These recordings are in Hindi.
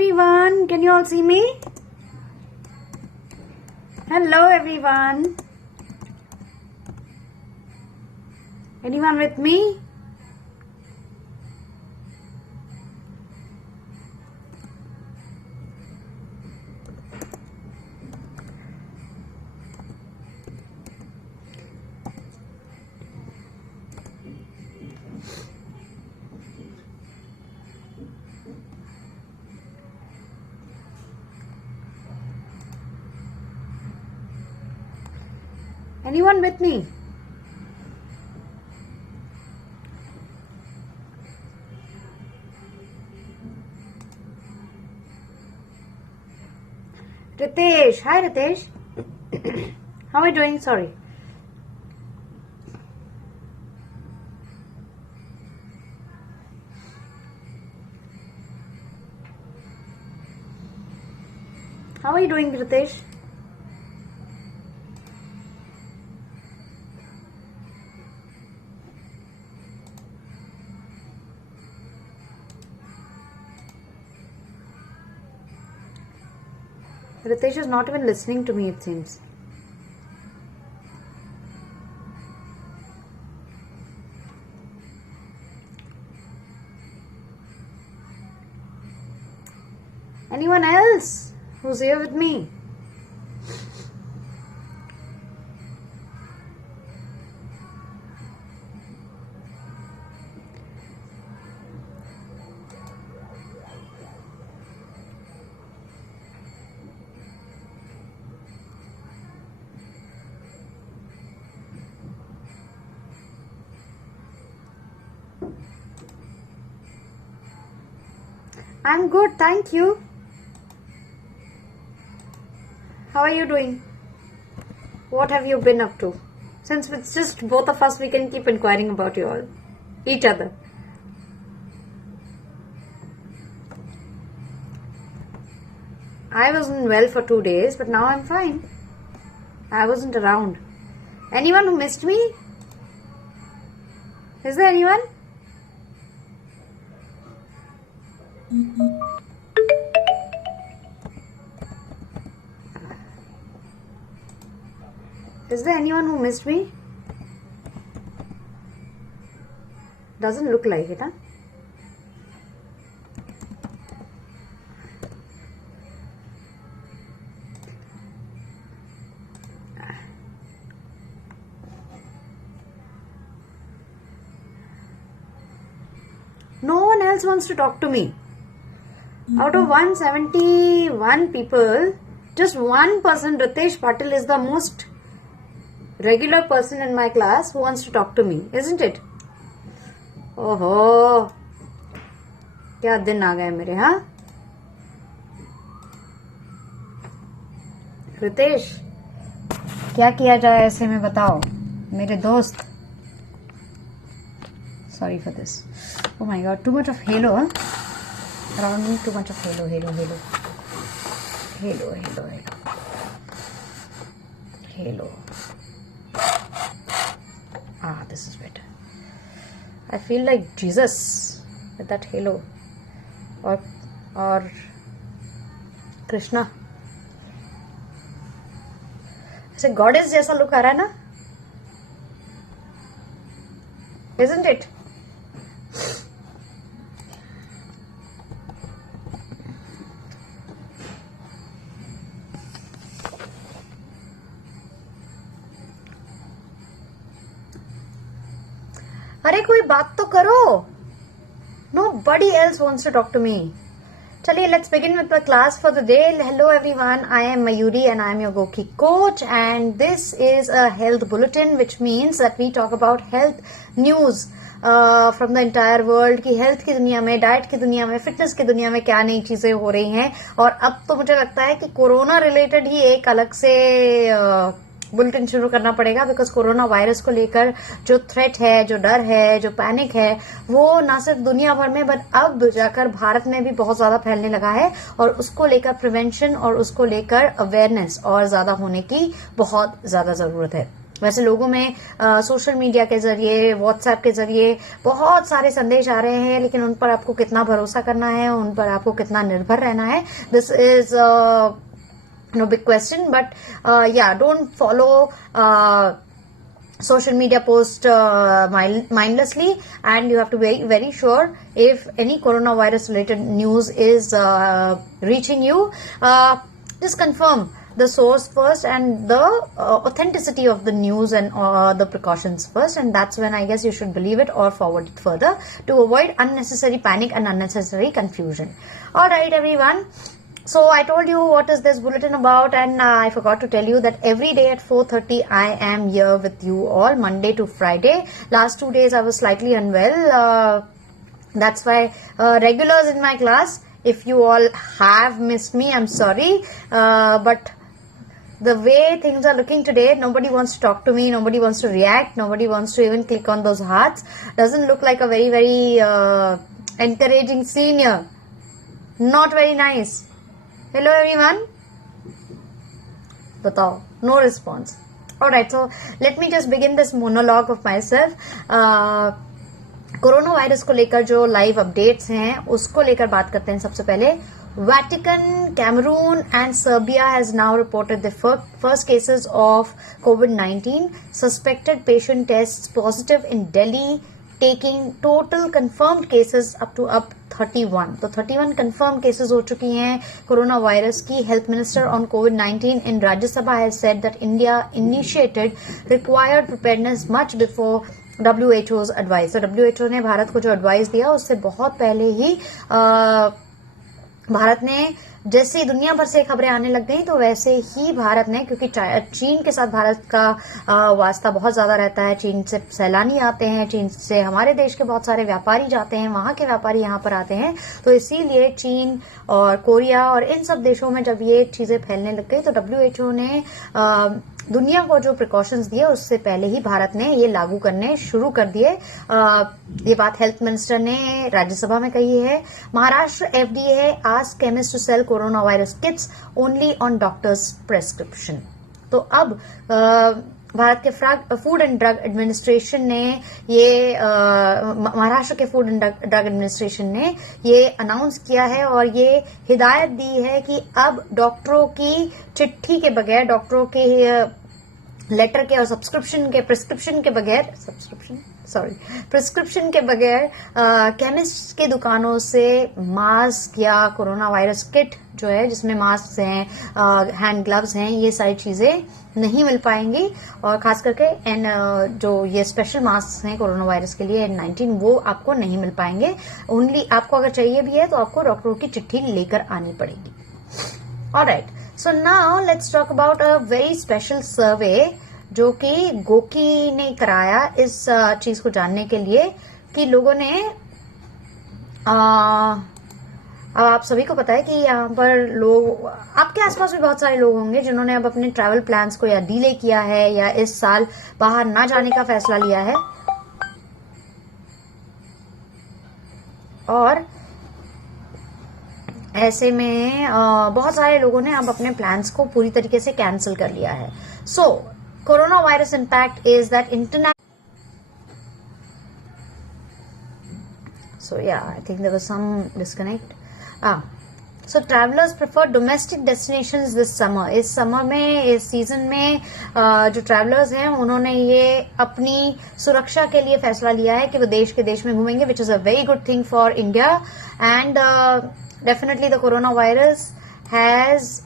everyone. Can you all see me? Hello everyone. Anyone with me? Anyone with me? Ritesh. Hi Ritesh. How are you doing? Sorry. How are you doing, Ritesh? Ritesh is not even listening to me, it seems. Anyone else who's here with me? I'm good, thank you. How are you doing? What have you been up to? Since it's just both of us, we can keep inquiring about you all, each other. I wasn't well for 2 days, but now I'm fine. I wasn't around. Anyone who missed me? Is there anyone? Is there anyone who missed me? Doesn't look like it, huh? No one else wants to talk to me. Out of 171 people, just one person, Ritesh Patil, is the most regular person in my class who wants to talk to me, isn't it? ओहो, क्या दिन आ गए मेरे, हाँ? रितेश, क्या किया जाए ऐसे में बताओ, मेरे दोस्त. Sorry for this. Oh my God, too much of halo, huh? Around me, too much of halo. Ah, this is better. I feel like Jesus with that halo, or Krishna. ऐसे गॉडेस जैसा लुक आ रहा है ना, isn't it? अरे कोई बात तो करो. Nobody else wants to talk to me. चलिए, let's begin with the class for the day. Hello everyone, I am Mayuri and I am your Goki coach, and this is a health bulletin, which means that we talk about health news from the entire world कि हेल्थ की दुनिया में, डाइट की दुनिया में, फिटनेस की दुनिया में क्या नई चीजें हो रही हैं. और अब तो मुझे लगता है कि कोरोना रिलेटेड ही एक अलग से बुलेटिन शुरू करना पड़ेगा, बिकॉज कोरोना वायरस को लेकर जो थ्रेट है, जो डर है, जो पैनिक है, वो ना सिर्फ दुनिया भर में बट अब जाकर भारत में भी बहुत ज्यादा फैलने लगा है. और उसको लेकर प्रिवेंशन और उसको लेकर अवेयरनेस और ज्यादा होने की बहुत ज्यादा जरूरत है. वैसे लोगों में सोशल मीडिया के जरिए, व्हाट्सएप के जरिए बहुत सारे संदेश आ रहे हैं, लेकिन उन पर आपको कितना भरोसा करना है, उन पर आपको कितना निर्भर रहना है, this is no big question. But yeah, don't follow social media post mindlessly, and you have to be very sure if any coronavirus related news is reaching you, just confirm the source first and the authenticity of the news and the precautions first, and that's when I guess you should believe it or forward it further to avoid unnecessary panic and unnecessary confusion. All right, everyone. So I told you what is this bulletin about, and I forgot to tell you that every day at 4:30 I am here with you all, Monday to Friday. Last 2 days I was slightly unwell. That's why regulars in my class, if you all have missed me, I'm sorry. But the way things are looking today, nobody wants to talk to me, nobody wants to react, nobody wants to even click on those hearts. Doesn't look like a very, very encouraging scene here. Not very nice. Hello everyone. Batao. No response. Alright, so let me just begin this monologue of myself. Corona virus को लेकर जो लाइव अपडेट्स हैं उसको लेकर बात करते हैं. सबसे पहले Vatican, Cameroon and Serbia has now reported the first cases of COVID-19. Suspected patient tests positive in Delhi, taking total confirmed cases up to 31. तो 31 confirmed cases हो चुकी हैं कोरोना वायरस की. Health minister on covid in Rajya Sabha has said that India initiated required preparedness much before WHO's advice. तो WHO ने भारत को जो एडवाइस दिया उससे बहुत पहले ही भारत ने, जैसे दुनिया भर से खबरें आने लग गई तो वैसे ही भारत ने, क्योंकि चीन के साथ भारत का वास्ता बहुत ज्यादा रहता है, चीन से सैलानी आते हैं, चीन से हमारे देश के बहुत सारे व्यापारी जाते हैं, वहां के व्यापारी यहाँ पर आते हैं, तो इसीलिए चीन और कोरिया और इन सब देशों में जब ये चीजें फैलने लग गई तो WHO ने दुनिया को जो प्रिकॉशंस दिए उससे पहले ही भारत ने ये लागू करने शुरू कर दिए. ये बात हेल्थ मिनिस्टर ने राज्यसभा में कही है. Maharashtra FDA asked chemist to sell corona virus kits only on doctors prescription. तो अब भारत के फूड एंड ड्रग एडमिनिस्ट्रेशन ने ये महाराष्ट्र के फूड एंड ड्रग एडमिनिस्ट्रेशन ने ये अनाउंस किया है और ये हिदायत दी है कि अब डॉक्टरों की चिट्ठी के बगैर, डॉक्टरों के लेटर के और प्रिस्क्रिप्शन के बगैर केमिस्ट के दुकानों से मास्क या कोरोना वायरस किट जो है जिसमें मास्क हैं, हैंड ग्लव्स हैं, ये सारी चीजें नहीं मिल पाएंगी. और खास करके जो ये स्पेशल मास्क हैं कोरोना वायरस के लिए N-19 वो आपको नहीं मिल पाएंगे. ओनली आपको अगर चाहिए भी है तो आपको डॉक्टरों की चिट्ठी लेकर आनी पड़ेगी. Alright, so now let's talk about a very special survey जो कि गोकी ने कराया इस चीज को जानने के लिए कि लोगों ने आप सभी को पता है कि यहाँ पर लोग, आपके आसपास भी बहुत सारे लोग होंगे जिन्होंने अब अपने ट्रैवल प्लान्स को या डिले किया है या इस साल बाहर ना जाने का फैसला लिया है. और ऐसे में बहुत सारे लोगों ने अब अपने प्लान्स को पूरी तरीके से कैंसिल कर लिया है. So corona virus impact is that international. So yeah, I think there was some disconnect. So travelers prefer domestic destinations this summer. इस समर में, इस सीजन में जो ट्रैवलर्स हैं उन्होंने ये अपनी सुरक्षा के लिए फैसला लिया है कि वो देश के देश में घूमेंगे, which is a very good thing for India. And definitely the coronavirus has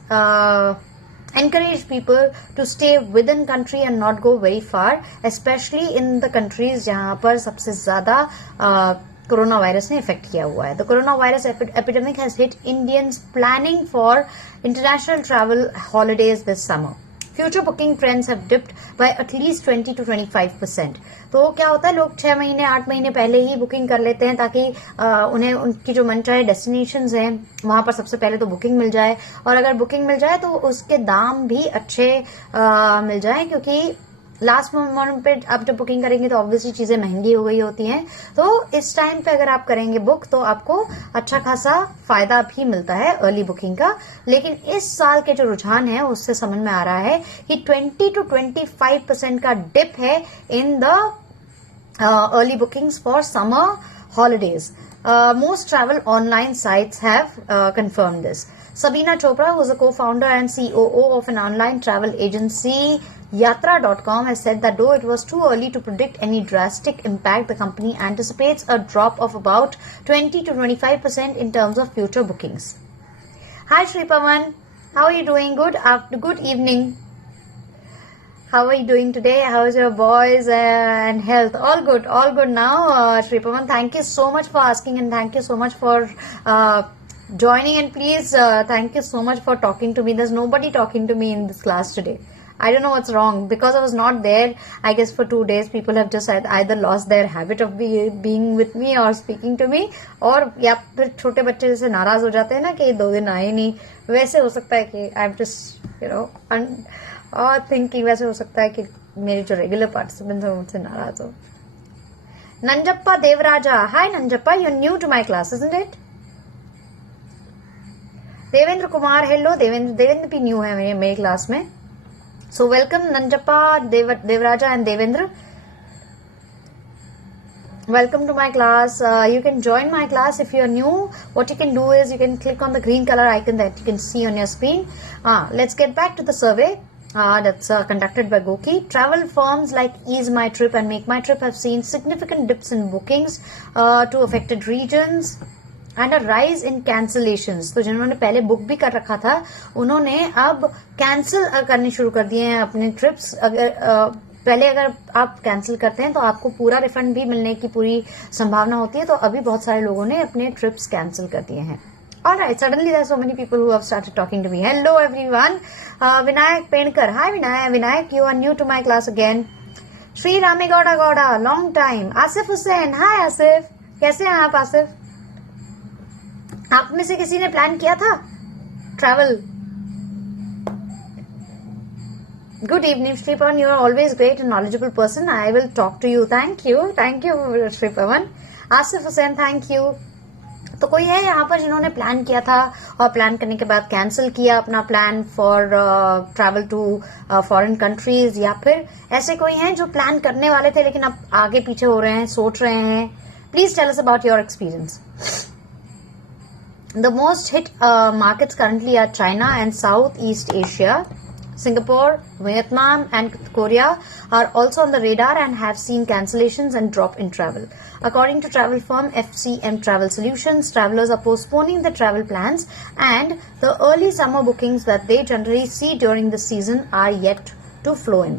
encouraged people to stay within country and not go very far, especially in the countries जहाँ पर सबसे ज्यादा कोरोना वायरस ने इफेक्ट किया हुआ है. The corona virus epidemic has hit Indians planning for international travel holidays this summer. Future booking trends have dipped bye at least 20 to 25%. तो क्या होता है, लोग 6 महीने 8 महीने पहले ही बुकिंग कर लेते हैं ताकि उन्हें उनकी जो मनचाहे डेस्टिनेशंस हैं वहां पर सबसे पहले तो बुकिंग मिल जाए, और अगर बुकिंग मिल जाए तो उसके दाम भी अच्छे मिल जाए, क्योंकि लास्ट मोमेंट पे आप जब बुकिंग करेंगे तो ऑब्वियसली चीजें महंगी हो गई होती हैं, तो इस टाइम पे अगर आप करेंगे बुक तो आपको अच्छा खासा फायदा भी मिलता है अर्ली बुकिंग का। लेकिन इस साल के जो रुझान है उससे समझ में आ रहा है कि 20 to 25% का डिप है in the early bookings for summer holidays. Most travel online sites have confirmed this. Sabina Chopra, who is a co-founder and COO of an online travel agency, Yatra.com, has said that though it was too early to predict any drastic impact, the company anticipates a drop of about 20 to 25% in terms of future bookings. Hi Shri Pawan, how are you doing? Good evening. How are you doing today? How is your boys and health? All good now. Shri Pawan, thank you so much for asking and thank you so much for joining, and please thank you so much for talking to me. There's nobody talking to me in this class today. I don't know what's wrong because I was not there. I guess for 2 days people have just either lost their habit of being with me or speaking to me, और या फिर छोटे बच्चे जैसे नाराज हो जाते हैं ना कि 2 दिन आए नहीं, वैसे हो सकता है कि I'm just और थिंकिंग वैसे हो सकता है कि मेरे जो रेगुलर पार्टिसिपेंट्स हैं उनसे नाराज हो। Nanjappa Devaraja, hi Nanjappa, you are new to my class isn't it? Devendra Kumar, hello Devendra भी न्यू है मेरी क्लास में, so welcome Nanjappa, Devaraja and Devendra, welcome to my class. You can join my class if you're new. What you can do is you can click on the green color icon that you can see on your screen. Let's get back to the survey that's conducted by Goki. Travel firms like Ease My Trip and Make My Trip have seen significant dips in bookings to affected regions and a rise in cancellations. तो जिन्होंने पहले बुक भी कर रखा था उन्होंने अब कैंसिल करने शुरू कर दिए हैं अपने ट्रिप्स। पहले अगर आप कैंसिल करते हैं तो आपको पूरा रिफंड भी मिलने की पूरी संभावना होती है, तो अभी बहुत सारे लोगों ने अपने ट्रिप्स कैंसिल कर दिए हैं। Alright, suddenly there are so many people who have started talking to me. Hello everyone. Vinayak Penkar. Hi Vinayak, you are new to my class again. Shri Ramegowda Gowda, long time. Asif Hussain. Hi Asif. कैसे हैं आप आसिफ? आप में से किसी ने प्लान किया था travel? Good evening, Shri Pawan. You are always great and knowledgeable person. I will talk to you. Thank you, Shri Pawan. Asif Hussain, thank you. तो कोई है यहाँ पर जिन्होंने प्लान किया था और प्लान करने के बाद कैंसिल किया अपना plan for travel to foreign countries, या फिर ऐसे कोई हैं जो प्लान करने वाले थे लेकिन अब आगे पीछे हो रहे हैं, सोच रहे हैं? Please tell us about your experience. The most hit markets currently are China and south east Asia. Singapore, Vietnam and Korea are also on the radar and have seen cancellations and drop in travel. According to travel firm FCM Travel Solutions, travelers are postponing their travel plans and the early summer bookings that they generally see during the season are yet to flow in.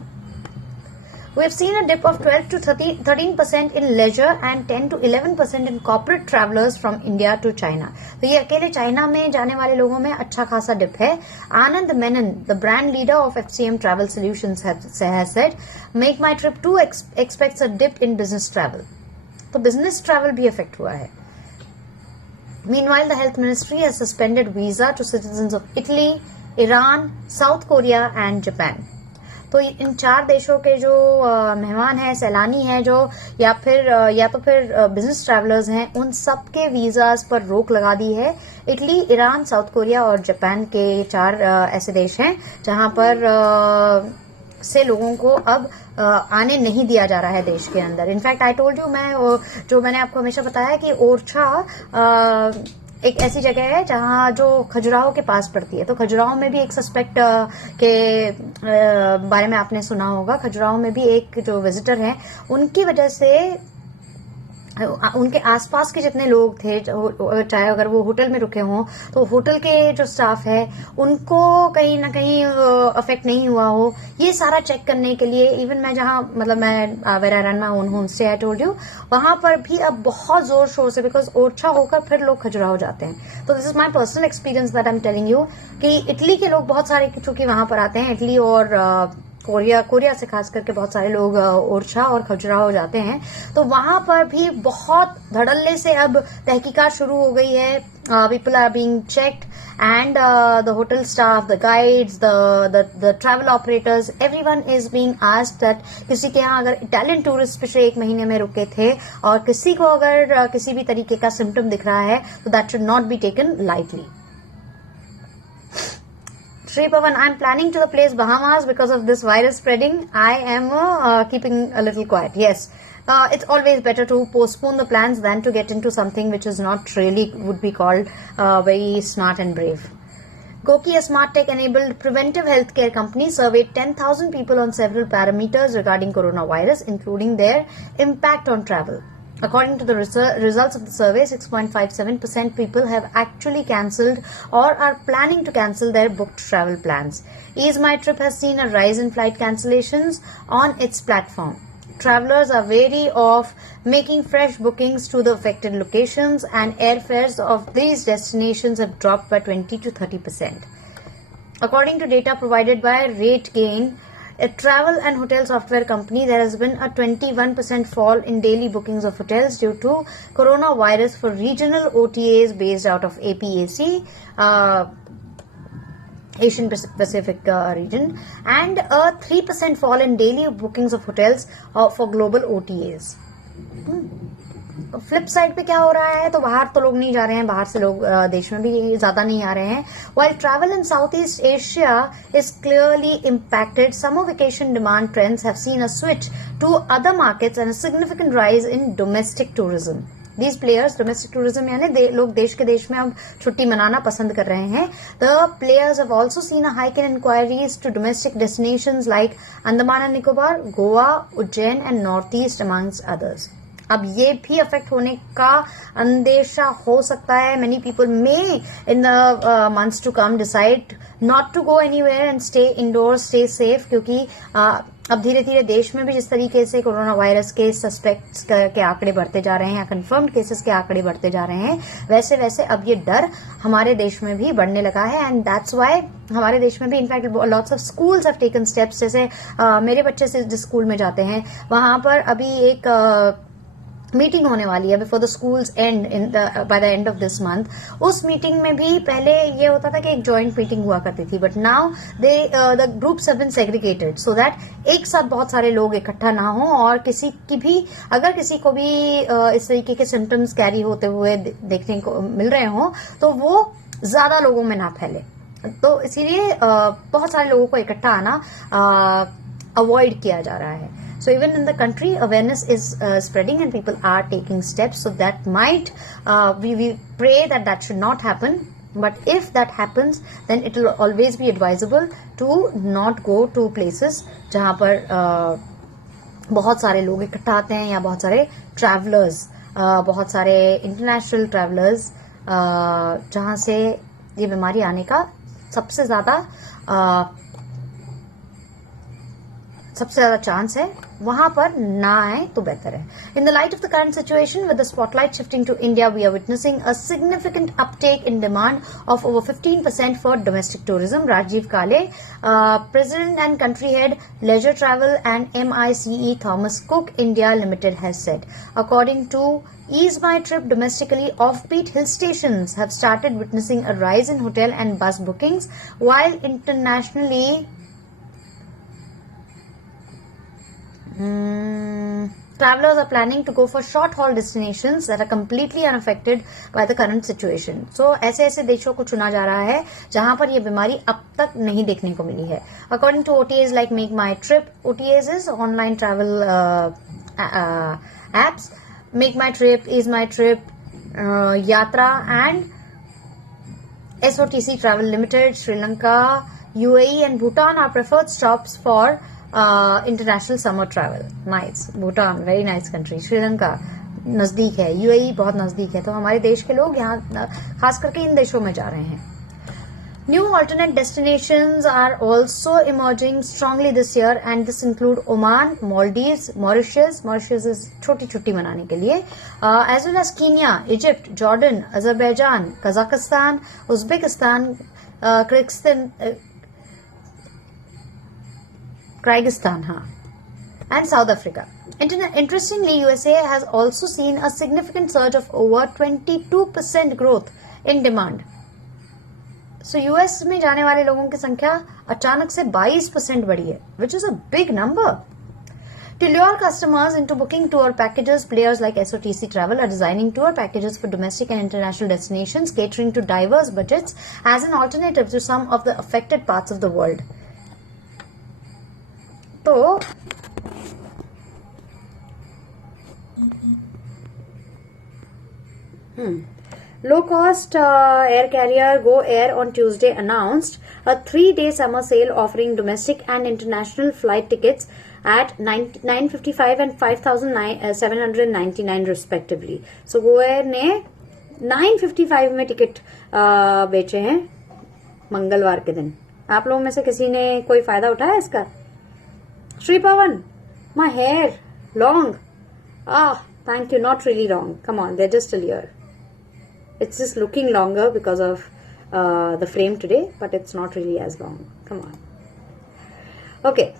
We have seen a dip of 12 to 13% in leisure and 10 to 11% in corporate travelers from India to China. तो ये अकेले चाइना में जाने वाले लोगों में अच्छा खासा डिप है. Anand Menon, the brand leader of FCM Travel Solutions, has said, "Make My Trip 2 expects a dip in business travel." तो business travel भी affect हुआ है. Meanwhile, the Health Ministry has suspended visa to citizens of Italy, Iran, South Korea and Japan. तो इन 4 देशों के जो मेहमान हैं, सैलानी हैं जो या तो फिर बिजनेस ट्रैवलर्स हैं, उन सब के वीजास पर रोक लगा दी है. इटली, ईरान, साउथ कोरिया और जापान के 4 ऐसे देश हैं जहां पर से लोगों को अब आने नहीं दिया जा रहा है देश के अंदर. इनफैक्ट आई टोल्ड यू, मैंने आपको हमेशा बताया कि ओरछा एक ऐसी जगह है जहां जो खजुराहो के पास पड़ती है. तो खजुराहो में भी एक सस्पेक्ट के बारे में आपने सुना होगा. खजुराहो में भी एक जो विजिटर हैं, उनकी वजह से उनके आसपास के जितने लोग थे, चाहे अगर वो होटल में रुके हों, तो होटल के जो स्टाफ है उनको कहीं ना कहीं अफेक्ट नहीं हुआ हो, ये सारा चेक करने के लिए इवन मैं where I run my own home stay, I told you, वहां पर भी अब बहुत जोर शोर से, बिकॉज ओरछा होकर फिर लोग खजुराहो जाते हैं. तो this is my personal experience that I am telling you कि इटली के लोग बहुत सारे चूंकि वहां पर आते हैं, इटली और कोरिया से खास करके बहुत सारे लोग ओरछा और खजुराहो जाते हैं. तो वहां पर भी बहुत धड़ल्ले से अब तहकीकात शुरू हो गई है. people are being checked, and the hotel staff, the guides, the travel operators, everyone is being asked that किसी के यहाँ अगर इटालियन टूरिस्ट पिछले 1 महीने में रुके थे और किसी को अगर किसी भी तरीके का सिम्टम दिख रहा है तो that should not be taken lightly. Shri Pavan, I'm planning to the place Bahamas because of this virus spreading. I am keeping a little quiet. Yes. It's always better to postpone the plans than to get into something which is not really would be called very smart and brave. Goki, a smart tech enabled preventive healthcare company, surveyed 10,000 people on several parameters regarding coronavirus, including their impact on travel. According to the results of the survey, 6.57% people have actually cancelled or are planning to cancel their booked travel plans. Ease My Trip has seen a rise in flight cancellations on its platform. Travelers are wary of making fresh bookings to the affected locations, and airfares of these destinations have dropped by 20 to 30%. According to data provided by RateGain, a travel and hotel software company, there has been a 21% fall in daily bookings of hotels due to coronavirus for regional OTAs based out of APAC, Asian Pacific region, and a 3% fall in daily bookings of hotels for global OTAs. Flip side पे क्या हो रहा है, तो बाहर तो लोग नहीं जा रहे हैं, बाहर से लोग देश में भी ज्यादा नहीं आ रहे हैं. While travel in Southeast Asia is clearly impacted, summer vacation demand trends have seen a switch to other markets and a significant rise in domestic tourism. These players, domestic tourism यानी लोग देश के देश में अब छुट्टी मनाना पसंद कर रहे हैं. The players have also seen a hike in inquiries to domestic destinations like Andaman and Nicobar, Goa, Ujjain and Northeast amongst others. अब ये भी अफेक्ट होने का अंदेशा हो सकता है. Many people may in the months to come decide not to go anywhere and stay indoors, stay safe, क्योंकि अब धीरे धीरे देश में भी जिस तरीके से कोरोना वायरस के सस्पेक्ट्स के आंकड़े बढ़ते जा रहे हैं या कंफर्म्ड केसेस के आंकड़े बढ़ते जा रहे हैं, वैसे वैसे अब ये डर हमारे देश में भी बढ़ने लगा है. एंड दैट्स व्हाई हमारे देश में भी in fact lots of schools have taken steps. जैसे मेरे बच्चे से जिस स्कूल में जाते हैं वहां पर अभी एक मीटिंग होने वाली है before the schools and by the end of this month. उस मीटिंग में भी पहले ये होता था कि एक जॉइंट मीटिंग हुआ करती थी, but now the groups have been segregated so that एक साथ बहुत सारे लोग इकट्ठा ना हो और किसी की भी अगर किसी को भी इस तरीके के सिम्टम्स कैरी होते हुए देखने को मिल रहे हो तो वो ज्यादा लोगों में ना फैले. तो इसीलिए बहुत सारे लोगों को इकट्ठा आना अवॉइड किया जा रहा है. So even in the country, awareness is spreading and people are taking steps. So that might, we pray that should not happen. But if that happens, then it will always be advisable to not go to places जहाँ पर बहुत सारे लोग इकट्ठा आते हैं या बहुत सारे travelers, बहुत सारे international travelers जहाँ से ये बीमारी आने का सबसे ज्यादा चांस है, वहां पर ना आए तो बेहतर है. In the light of the current situation, with the spotlight shifting to India, we are witnessing a significant uptake in demand of over 15% for domestic tourism. Rajiv Kale, President and Country Head, Leisure Travel and MICE Thomas Cook India Limited has said. According to Ease My Trip, domestically offbeat hill stations have started witnessing a rise in hotel and bus bookings, while internationally travelers are planning to go for short haul destinations that are completely unaffected by the current situation. So ऐसे ऐसे देशों को चुना जा रहा है जहां पर यह बीमारी अब तक नहीं देखने को मिली है. According to OTAs like Make My Trip, OTAs is online travel apps. Make My Trip, Ease My Trip, Yatra and SOTC Travel Limited, Sri Lanka, UAE and Bhutan are preferred stops for international summer travel. Nice. Bhutan, very nice country. Sri Lanka नजदीक है, UAE बहुत नजदीक है, तो हमारे देश के लोग यहाँ खास करके इन देशों में जा रहे हैं. New alternate destinations are also emerging strongly this year, and this include Oman, Maldives, Mauritius. Mauritius is छोटी छुट्टी मनाने के लिए, as well as Kenya, Egypt, Jordan, Azerbaijan, Kazakhstan, Uzbekistan, Kyrgyzstan, and South Africa. Interestingly, USA has also seen a significant surge of over 22% growth in demand. So US में जाने वाले लोगों की संख्या अचानक से 22% बढ़ी है, which is a big number. To lure customers into booking tour packages, players like SOTC Travel are designing tour packages for domestic and international destinations, catering to diverse budgets as an alternative to some of the affected parts of the world. तो low-cost air carrier Go Air on Tuesday announced a 3-day summer sale offering domestic and international flight tickets at $955 and $5,799 respectively. So Go Air ने $955 में टिकट बेचे हैं मंगलवार के दिन. आप लोगों में से किसी ने कोई फायदा उठाया इसका? Shri Pavan, my hair long. Thank you. Not really long. Come on, they're just still here. It's just looking longer because of the frame today, but it's not really as long. Come on. Okay.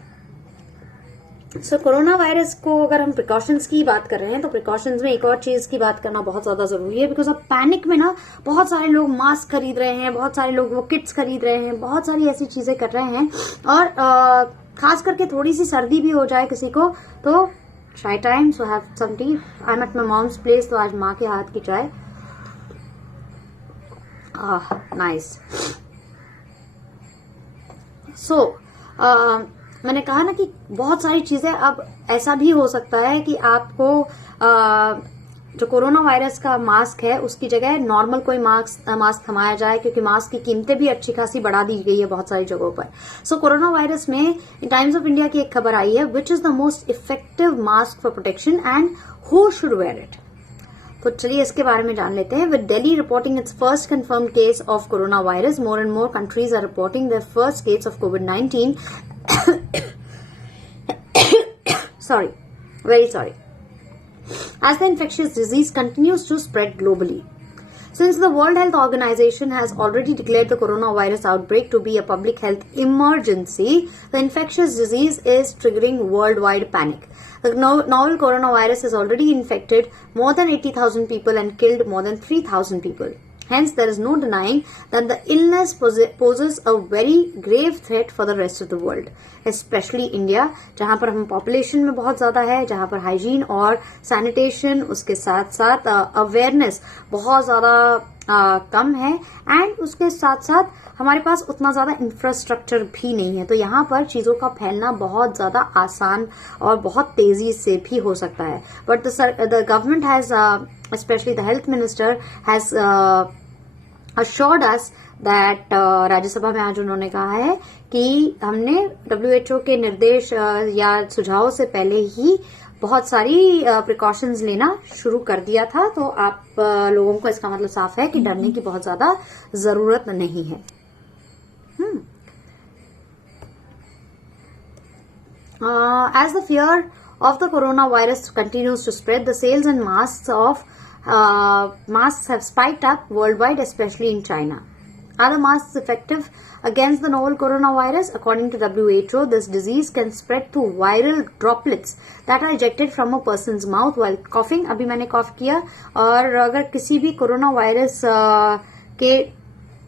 So corona virus को अगर हम प्रिकॉशंस की बात कर रहे हैं तो प्रिकॉशंस में एक और चीज की बात करना बहुत ज्यादा जरूरी है, बिकॉज अब पैनिक में ना बहुत सारे लोग मास्क खरीद रहे हैं, बहुत सारे लोग वो किट्स खरीद रहे हैं, बहुत सारी ऐसी चीजें कर रहे हैं. और खास करके थोड़ी सी सर्दी भी हो जाए किसी को तो चाय time, so have some tea. I am at my mom's place, तो आज माँ के हाथ की चाय. नाइस. सो मैंने कहा ना कि बहुत सारी चीजें, अब ऐसा भी हो सकता है कि आपको जो कोरोना वायरस का मास्क है उसकी जगह नॉर्मल कोई मास्क थमाया जाए, क्योंकि मास्क की कीमतें भी अच्छी खासी बढ़ा दी गई है बहुत सारी जगहों पर. सो कोरोना वायरस में इन टाइम्स ऑफ इंडिया की एक खबर आई है, which is the most effective mask for protection and who should wear it. तो चलिए इसके बारे में जान लेते हैं. With Delhi reporting its first confirmed case of corona virus, more and more countries are reporting their first case of कोविड-19. Sorry, very sorry. As the infectious disease continues to spread globally. Since the World Health Organization has already declared the coronavirus outbreak to be a public health emergency, the infectious disease is triggering worldwide panic. The novel coronavirus has already infected more than 80,000 people and killed more than 3,000 people. Hence, there is no denying that the illness poses a very grave threat for the rest of the world, especially India, जहां पर हम population में बहुत ज्यादा है, जहां पर hygiene और sanitation उसके साथ साथ awareness बहुत ज्यादा कम है, and उसके साथ साथ हमारे पास उतना ज्यादा इंफ्रास्ट्रक्चर भी नहीं है. तो यहाँ पर चीजों का फैलना बहुत ज्यादा आसान और बहुत तेजी से भी हो सकता है. But the government has, especially the health minister has assured us that Rajya Sabha में आज उन्होंने कहा है कि हमने WHO के निर्देश या सुझावों से पहले ही बहुत सारी प्रिकॉशंस लेना शुरू कर दिया था. तो आप लोगों को इसका मतलब साफ है कि डरने की बहुत ज्यादा जरूरत नहीं है. As the fear of the coronavirus continues to spread, the sales and masks have spiked up worldwide, especially in China. Are the masks effective against the novel coronavirus? According to WHO, this disease can spread through viral droplets that are ejected from a person's mouth while coughing. अभी मैंने कॉफ किया, और अगर किसी भी कोरोना वायरस के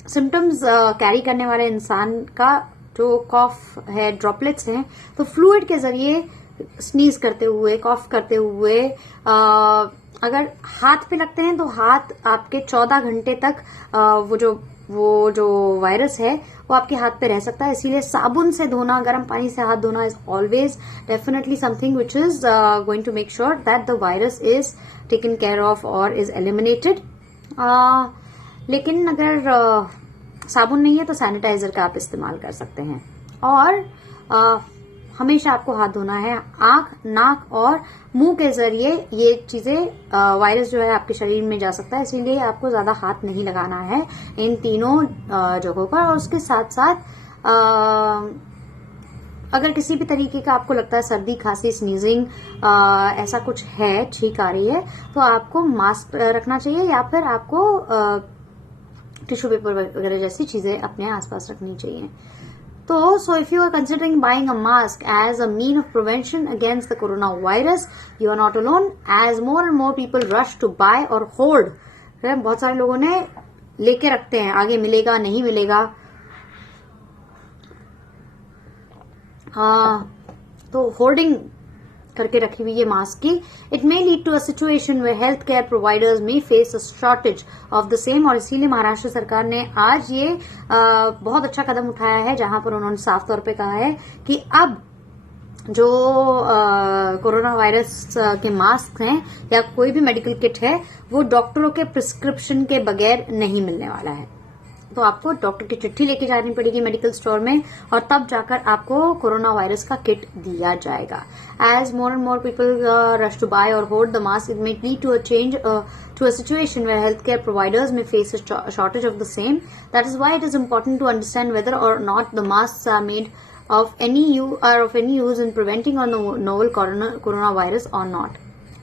सिम्टम्स कैरी करने वाले इंसान का जो कॉफ है, ड्रॉपलेट्स हैं, तो फ्लूइड के जरिए स्नीज करते हुए, कॉफ करते हुए अगर हाथ पे लगते हैं तो हाथ आपके 14 घंटे तक वो जो वायरस है वो आपके हाथ पे रह सकता है. इसीलिए साबुन से धोना, गर्म पानी से हाथ धोना is always definitely something which is going to make sure that the virus is taken care of और इज एलिमिनेटेड. लेकिन अगर साबुन नहीं है तो सैनिटाइजर का आप इस्तेमाल कर सकते हैं. और हमेशा आपको हाथ धोना है. आंख, नाक और मुंह के जरिए ये चीजें वायरस जो है आपके शरीर में जा सकता है, इसीलिए आपको ज्यादा हाथ नहीं लगाना है इन तीनों जगहों पर. और उसके साथ साथ अगर किसी भी तरीके का आपको लगता है सर्दी, खांसी, स्नीजिंग ऐसा कुछ है, छींक आ रही है, तो आपको मास्क रखना चाहिए या फिर आपको टिश्यू पेपर वगैरह जैसी चीजें अपने आसपास रखनी चाहिए. So if you are considering buying a mask as a mean of prevention against the coronavirus, you are not alone. As more and more people rush to buy or hoard, बहुत सारे लोगों ने लेके रखते हैं, आगे मिलेगा नहीं मिलेगा। तो होर्डिंग करके रखी हुई है मास्क की। It may lead to a situation where health care providers may face a shortage of the same, और इसीलिए महाराष्ट्र सरकार ने आज ये बहुत अच्छा कदम उठाया है, जहां पर उन्होंने साफ तौर पे कहा है कि अब जो कोरोना वायरस के मास्क हैं या कोई भी मेडिकल किट है वो डॉक्टरों के प्रिस्क्रिप्शन के बगैर नहीं मिलने वाला है। तो आपको डॉक्टर की चिट्ठी लेके जानी पड़ेगी मेडिकल स्टोर में, और तब जाकर आपको कोरोना वायरस का किट दिया जाएगा। As more and more people rush to buy और hoard the mask, it may lead to a change to a situation where healthcare providers may face a shortage of the same. That is why it is important to understand whether or not the masks are made of any use in preventing a novel coronavirus or not.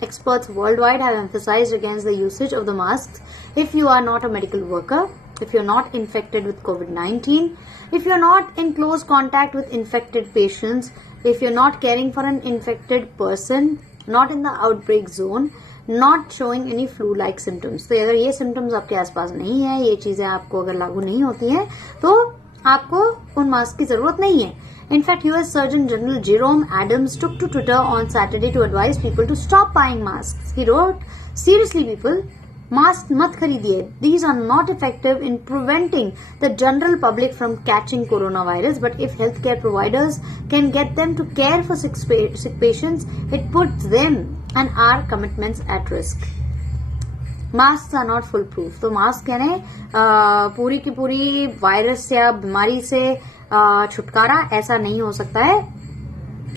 Experts worldwide have emphasized against the usage of the masks if you are not a medical worker, if you're not infected with COVID-19, if you're not in close contact with infected patients, if you're not caring for an infected person, not in the outbreak zone, not showing any flu like symptoms. तो अगर ये सिम्टम्स आपके आसपास नहीं है, ये चीजें आपको अगर लागू नहीं होती हैं, तो आपको उन मास्क की जरूरत नहीं है। In fact US surgeon general Jerome Adams took to Twitter on Saturday to advise people to stop buying mask. He wrote, seriously people, mask मत खरीदिए। These are not effective in preventing the general public from catching corona virus, but if health care providers can get them to care for sick patients, it puts them and our commitments at risk. Masks are not full proof. तो मास्क यानी पूरी की पूरी वायरस या बीमारी से छुटकारा ऐसा नहीं हो सकता है,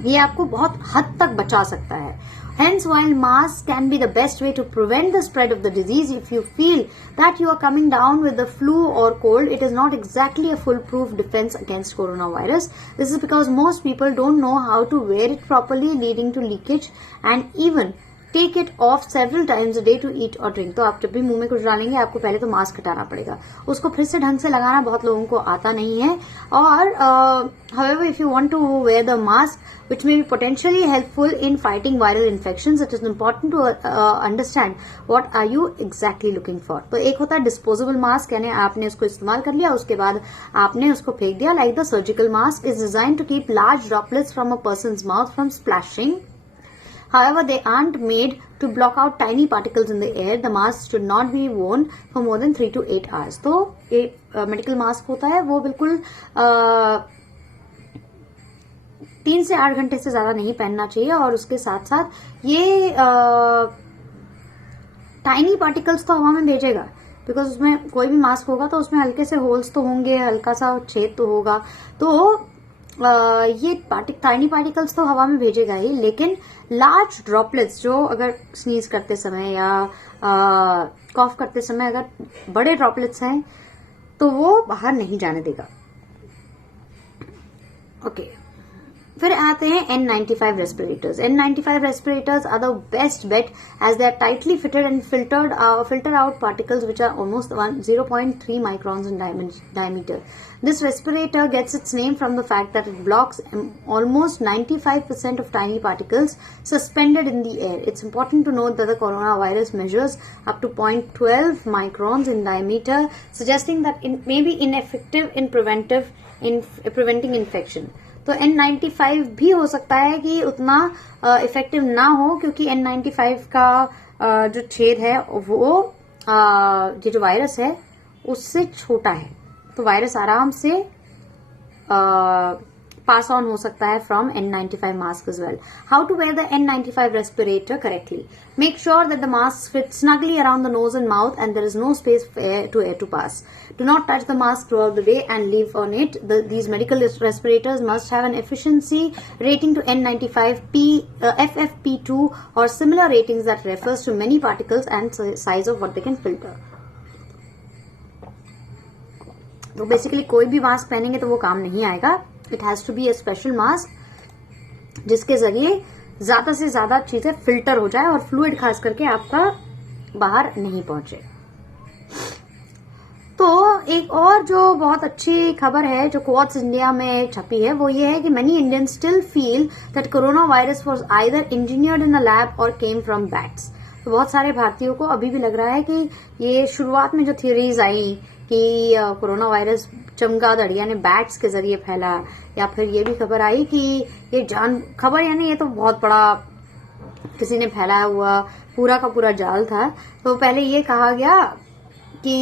ये आपको बहुत हद तक बचा सकता है। Hence, while masks can be the best way to prevent the spread of the disease, if you feel that you are coming down with the flu or cold, it is not exactly a foolproof defense against coronavirus. This is because most people don't know how to wear it properly, leading to leakage and even take it off several times a day to eat और ड्रिंक। तो आप जब भी मुंह में कुछ डालेंगे आपको पहले तो मास्क हटाना पड़ेगा, उसको फिर से ढंग से लगाना बहुत लोगों को आता नहीं है। और however, if you want to wear the mask, which may be potentially helpful in fighting viral infections, it is important to understand what are you exactly looking for. तो एक होता है डिस्पोजेबल मास्क, यानी आपने उसको इस्तेमाल कर लिया, उसके बाद आपने उसको फेंक दिया। Like the surgical mask is design to keep large droplets from a person's mouth from splashing. However, they aren't made to block out tiny particles in the air. The mask should not be worn for more than 3 to 8 hours. तो एक मेडिकल मास्क होता है वो बिल्कुल 3 से 8 घंटे से ज्यादा नहीं पहनना चाहिए, और उसके साथ साथ ये टाइनी पार्टिकल्स तो हवा में भेजेगा, बिकॉज उसमें कोई भी मास्क होगा तो उसमें हल्के से होल्स तो होंगे, हल्का सा छेद तो होगा, तो ये टाइनी पार्टिकल्स तो हवा में भेजेगा ही, लेकिन लार्ज ड्रॉपलेट्स जो अगर स्नीज करते समय या कॉफ करते समय अगर बड़े ड्रॉपलेट्स हैं तो वो बाहर नहीं जाने देगा। ओके, फिर आते हैं N95 respirators. N95 respirators are the best bet as they are tightly fitted and filter out particles which are almost 0.3 microns in diameter. This respirator gets its name from the fact that it blocks almost 95% of tiny particles suspended in the air. It's important to note that the coronavirus measures up to 0.12 microns in diameter, suggesting that it may be ineffective in preventing infection. तो N95 भी हो सकता है कि उतना इफेक्टिव ना हो, क्योंकि N95 का जो छेद है वो ये जो वायरस है उससे छोटा है, तो वायरस आराम से pass on हो सकता है from N95 mask as well. How to wear the N95 respirator correctly? Make sure that the mask fits snugly around the nose and mouth and there is no space for air to pass. Do not touch the mask throughout the day and leave on it. These medical respirators must have an efficiency rating to N95 FFP2 or similar ratings that refers to many particles and size of what they can filter. तो बेसिकली कोई भी मास्क पहनेंगे तो वो काम नहीं आएगा. It has to be a special mask जिसके जरिए ज्यादा से ज्यादा चीजें फिल्टर हो जाए और फ्लूइड खास करके आपका बाहर नहीं पहुंचे. तो एक और जो बहुत अच्छी खबर है जो क्वार्ट्स इंडिया में छपी है वो ये है कि many Indians still feel that corona virus was either engineered in a lab और केम फ्रॉम बैट्स. तो बहुत सारे भारतीयों को अभी भी लग रहा है कि ये शुरुआत में जो थियरीज आई कि कोरोना वायरस चमगादड़ यानी बैट्स के जरिए फैला, या फिर ये भी खबर आई कि ये खबर यानी ये तो बहुत बड़ा किसी ने फैलाया हुआ पूरा का पूरा जाल था। तो पहले ये कहा गया कि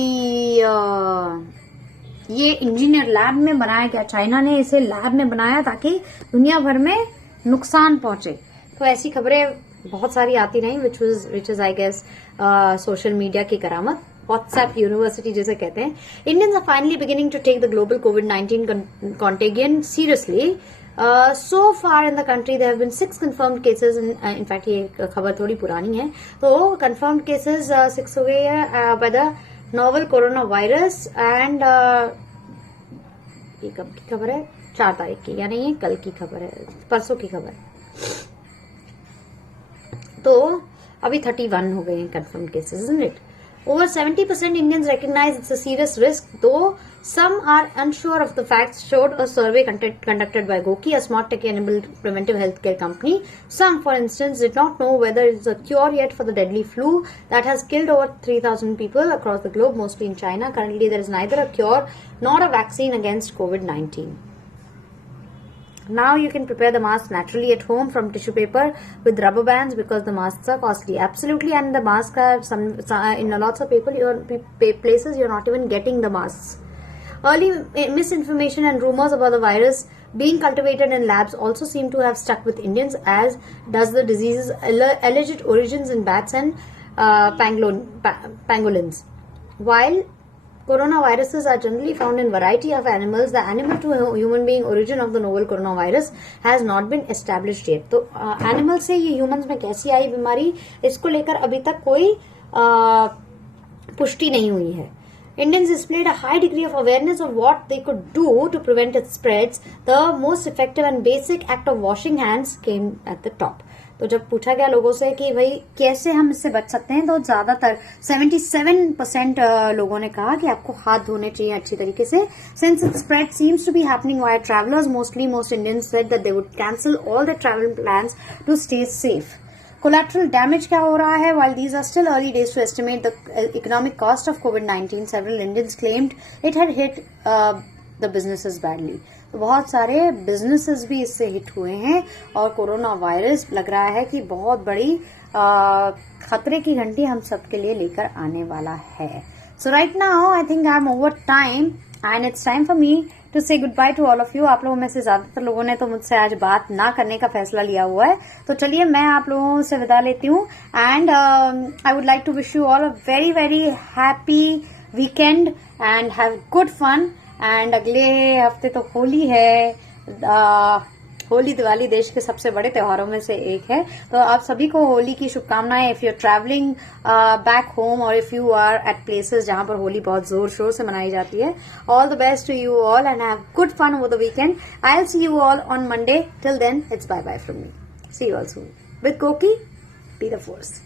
ये इंजीनियर लैब में बनाया गया, चाइना ने इसे लैब में बनाया ताकि दुनिया भर में नुकसान पहुंचे। तो ऐसी खबरें बहुत सारी आती रही which is I guess social media की करामत, व्हाट्सएप यूनिवर्सिटी जिसे कहते हैं। Indians are finally beginning to take the global कोविड-19 contagion seriously. So far in the country there have been 6 confirmed cases. In fact ये खबर थोड़ी पुरानी है, तो confirmed cases 6 हो गए हैं by the novel coronavirus and ये कब की खबर है, 4 तारीख की, यानी ये कल की खबर है, परसों की खबर है। तो अभी 31 हो गए हैं confirmed cases, isn't it? Over 70% Indians recognize it's a serious risk, though some are unsure of the facts, showed a survey conducted by Goki, a smart tech-enabled preventive healthcare company. Some, for instance, did not know whether it's a cure yet for the deadly flu that has killed over 3,000 people across the globe, mostly in China. Currently, there is neither a cure nor a vaccine against COVID-19. Now you can prepare the mask naturally at home from tissue paper with rubber bands, because the masks are costly. Absolutely, and the masks are in lots of places you're not even getting the masks. Early misinformation and rumors about the virus being cultivated in labs also seem to have stuck with Indians, as does the disease's alleged origins in bats and pangolins. While coronaviruses are generally found in variety of animals, the animal to human being origin of the novel coronavirus has not been established yet. तो एनिमल से ये ह्यूमंस में कैसी आई बीमारी, इसको लेकर अभी तक कोई पुष्टि नहीं हुई है. Indians displayed a high degree of awareness of what they could do to prevent its spreads. The most effective and basic act of washing hands came at the top. तो जब पूछा गया लोगों से कि भाई कैसे हम इससे बच सकते हैं, तो ज्यादातर 77% लोगों ने कहा कि आपको हाथ धोने चाहिए अच्छी तरीके से. Since its spread seems to be happening via travelers, most Indians said that they would cancel all their travel plans to stay safe. Collateral damage क्या हो रहा है? While these are still early days to estimate the economic cost of COVID-19, several Indians claimed it had hit the businesses badly. तो बहुत सारे बिजनेसेस भी इससे हिट हुए हैं, और कोरोना वायरस लग रहा है कि बहुत बड़ी खतरे की घंटी हम सबके लिए लेकर आने वाला है. So right now I think I am over time and it's time for me to say goodbye to all of you. आप लोगों में से ज्यादातर लोगों ने तो मुझसे आज बात ना करने का फैसला लिया हुआ है, तो चलिए मैं आप लोगों से विदा लेती हूँ. And I would like to wish you all a very very happy weekend and have good fun. And अगले हफ्ते तो होली है. होली दिवाली देश के सबसे बड़े त्योहारों में से एक है, तो आप सभी को होली की शुभकामनाएं. If you are travelling back home और if you are at places जहां पर होली बहुत जोर शोर से मनाई जाती है, all the best to you all and have good fun over the weekend. I will see you all on Monday. Till then it's bye bye from me. See you all soon with गोकी. Be the force.